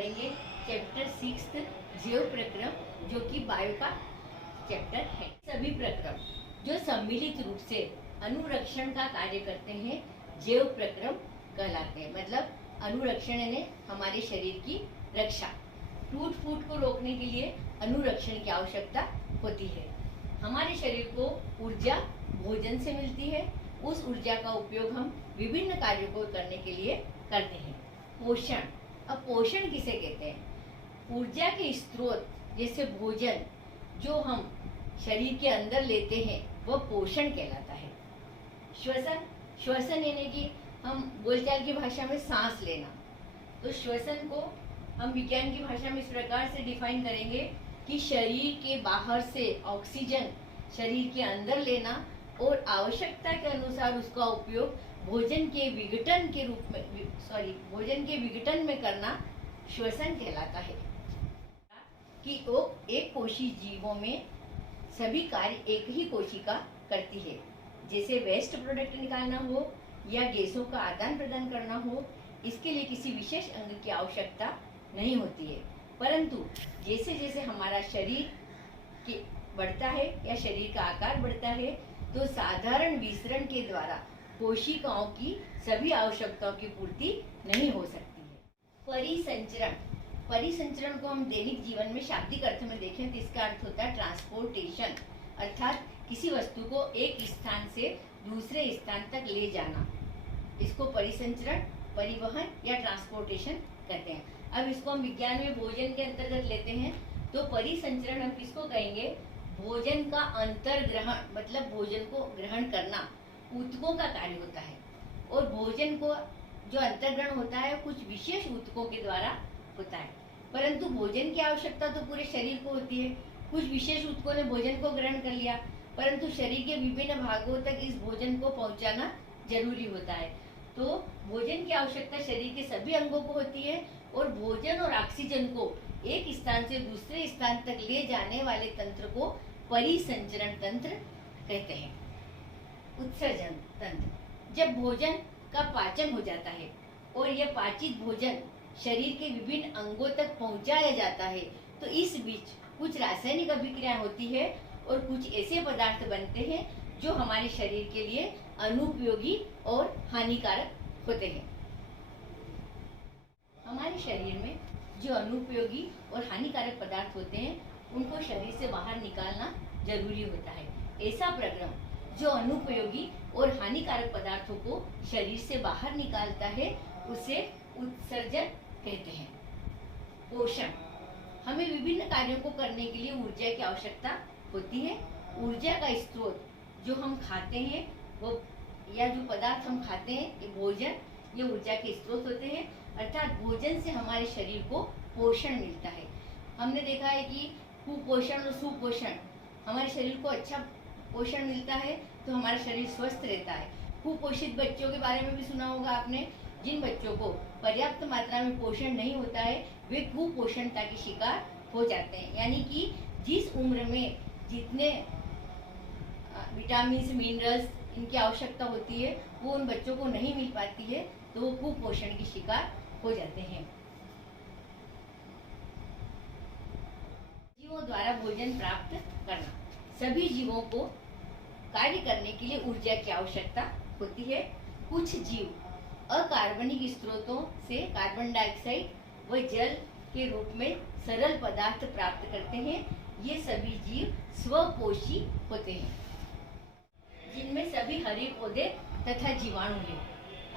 पढ़ेंगे चैप्टर 6 जैव प्रक्रम, जो कि बायो का चैप्टर है। सभी प्रक्रम जो सम्मिलित रूप से अनुरक्षण का कार्य करते हैं जैव प्रक्रम कहलाते हैं। मतलब अनुरक्षण यानी हमारे शरीर की रक्षा, टूट फूट को रोकने के लिए अनुरक्षण की आवश्यकता होती है। हमारे शरीर को ऊर्जा भोजन से मिलती है। उस ऊर्जा का उपयोग हम विभिन्न कार्यों को करने के लिए करते हैं। पोषण, अब पोषण किसे कहते हैं? ऊर्जा के स्रोत जैसे भोजन जो हम शरीर के अंदर लेते हैं वह पोषण कहलाता है। श्वसन, श्वसन यानी कि हम बोलचाल की भाषा में सांस लेना। तो श्वसन को हम विज्ञान की भाषा में इस प्रकार से डिफाइन करेंगे कि शरीर के बाहर से ऑक्सीजन शरीर के अंदर लेना और आवश्यकता के अनुसार उसका उपयोग भोजन के विघटन के रूप में भोजन के विघटन में करना श्वसन कहलाता है। कि वो एक कोशी जीवों में सभी कार्य एक ही कोशिका करती है। जैसे वेस्ट प्रोडक्ट निकालना हो या गैसों का आदान प्रदान करना हो, इसके लिए किसी विशेष अंग की आवश्यकता नहीं होती है। परंतु जैसे जैसे हमारा शरीर के बढ़ता है या शरीर का आकार बढ़ता है, तो साधारण विसरण के द्वारा कोशिकाओं की सभी आवश्यकताओं की पूर्ति नहीं हो सकती है। परिसंचरण, परिसंचरण को हम दैनिक जीवन में शाब्दिक अर्थ में देखें तो इसका अर्थ होता है ट्रांसपोर्टेशन, अर्थात किसी वस्तु को एक स्थान से दूसरे स्थान तक ले जाना। इसको परिसंचरण, परिवहन या ट्रांसपोर्टेशन कहते हैं। अब इसको हम विज्ञान में भोजन के अंतर्गत लेते हैं, तो परिसंचरण हम किसको कहेंगे? भोजन का अंतर्ग्रहण, मतलब भोजन को ग्रहण करना ऊतकों का कार्य होता है। और भोजन को जो अंतर्ग्रहण होता है कुछ विशेष ऊतकों के द्वारा होता है। परंतु भोजन की आवश्यकता तो पूरे शरीर को होती है। कुछ विशेष ऊतकों ने भोजन को ग्रहण कर लिया, परंतु शरीर के विभिन्न भागों तक इस भोजन को पहुंचाना जरूरी होता है। तो भोजन की आवश्यकता शरीर के सभी अंगों को होती है और भोजन और ऑक्सीजन को एक स्थान से दूसरे स्थान तक ले जाने वाले तंत्र को परिसंचरण तंत्र कहते हैं। उत्सर्जन तंत्र, जब भोजन का पाचन हो जाता है और यह पाचित भोजन शरीर के विभिन्न अंगों तक पहुंचाया जाता है, तो इस बीच कुछ रासायनिक अभिक्रियाएं होती है और कुछ ऐसे पदार्थ बनते हैं जो हमारे शरीर के लिए अनुपयोगी और हानिकारक होते हैं। हमारे शरीर में जो अनुपयोगी और हानिकारक पदार्थ होते हैं उनको शरीर से बाहर निकालना जरूरी होता है। ऐसा प्रक्रम जो अनुपयोगी और हानिकारक पदार्थों को शरीर से बाहर निकालता है उसे उत्सर्जन कहते हैं। पोषण, हमें विभिन्न कार्यों को करने के लिए ऊर्जा की आवश्यकता होती है। ऊर्जा का स्रोत जो हम खाते हैं वो या जो पदार्थ हम खाते हैं, ये भोजन, ये ऊर्जा के स्रोत होते हैं। अर्थात भोजन से हमारे शरीर को पोषण मिलता है। हमने देखा है कि कुपोषण और सुपोषण, हमारे शरीर को अच्छा पोषण मिलता है तो हमारा शरीर स्वस्थ रहता है। कुपोषित बच्चों के बारे में भी सुना होगा आपने। जिन बच्चों को पर्याप्त मात्रा में पोषण नहीं होता है वे कुपोषणता के शिकार हो जाते हैं। यानी कि जिस उम्र में जितने विटामिन मिनरल्स इनकी आवश्यकता होती है वो उन बच्चों को नहीं मिल पाती है, तो वो कुपोषण के शिकार हो जाते हैं। जीवों द्वारा भोजन प्राप्त करना, सभी जीवों को कार्य करने के लिए ऊर्जा की आवश्यकता होती है। कुछ जीव अकार्बनिक स्रोतों से कार्बन डाइऑक्साइड व जल के रूप में सरल पदार्थ प्राप्त करते हैं। ये सभी जीव स्वपोषी होते हैं, जिनमें सभी हरे पौधे तथा जीवाणु हैं।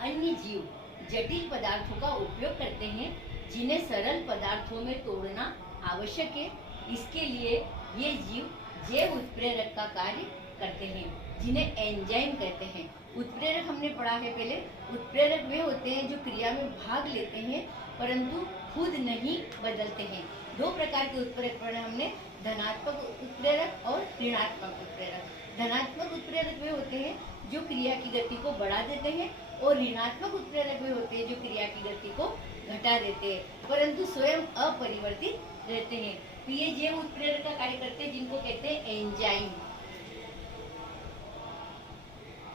अन्य जीव जटिल पदार्थों का उपयोग करते हैं जिन्हें सरल पदार्थों में तोड़ना आवश्यक है। इसके लिए ये जीव जैव उत्प्रेरक का कार्य करते हैं, जिन्हें एंजाइम कहते हैं। उत्प्रेरक हमने पढ़ा है पहले। उत्प्रेरक वे होते हैं जो क्रिया में भाग लेते हैं परंतु खुद नहीं बदलते हैं। दो प्रकार के उत्प्रेरक पढ़े हमने, धनात्मक उत्प्रेरक और ऋणात्मक उत्प्रेरक। धनात्मक उत्प्रेरक वे होते हैं जो क्रिया की गति को बढ़ा देते हैं और ऋणात्मक उत्प्रेरक वे होते हैं जो क्रिया की गति को घटा देते हैं परंतु स्वयं अपरिवर्तित रहते हैं। तो ये जैव उत्प्रेरक का कार्य करते हैं जिनको कहते हैं एंजाइम।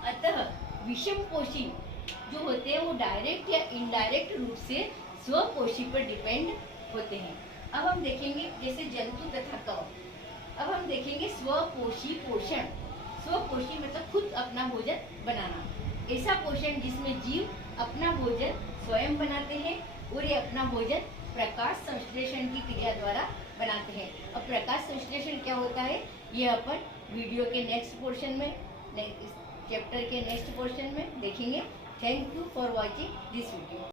अतः विषमपोषी जो होते हैं वो डायरेक्ट या इनडायरेक्ट रूप से स्वपोषी पर डिपेंड होते हैं। अब हम देखेंगे जैसे जंतु तथा कवक। अब हम देखेंगे स्वपोषी पोषण। स्वपोषी मतलब खुद अपना भोजन बनाना। ऐसा पोषण जिसमें जीव अपना भोजन स्वयं बनाते हैं और ये अपना भोजन प्रकाश संश्लेषण की क्रिया द्वारा बनाते हैं। अब प्रकाश संश्लेषण क्या होता है ये अपन वीडियो के नेक्स्ट पोर्शन में, चैप्टर के नेक्स्ट पोर्शन में देखेंगे। Thank you for watching this video.